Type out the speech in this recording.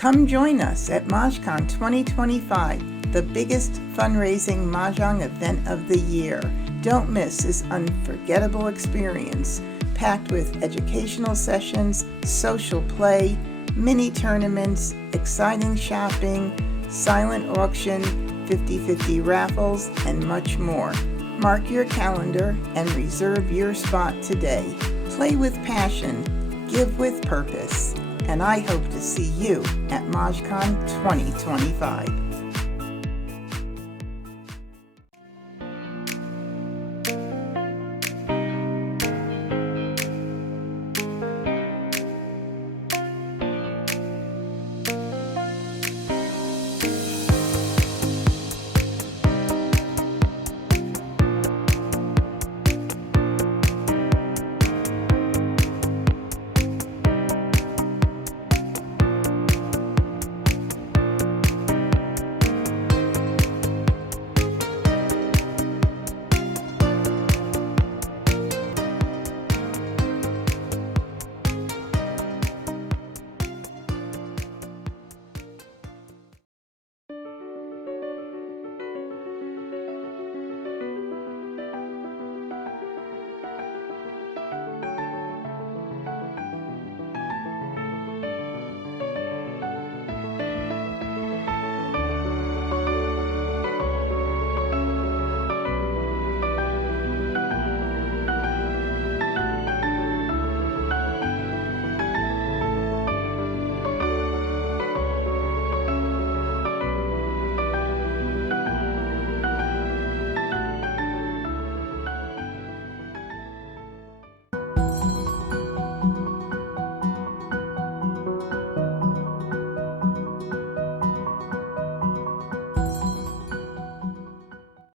Come join us at MahjCon 2025, the biggest fundraising Mahjong event of the year. Don't miss this unforgettable experience, packed with educational sessions, social play, mini tournaments, exciting shopping, silent auction, 50/50 raffles, and much more. Mark your calendar and reserve your spot today. Play with passion, give with purpose, and I hope to see you at MahjCon 2025.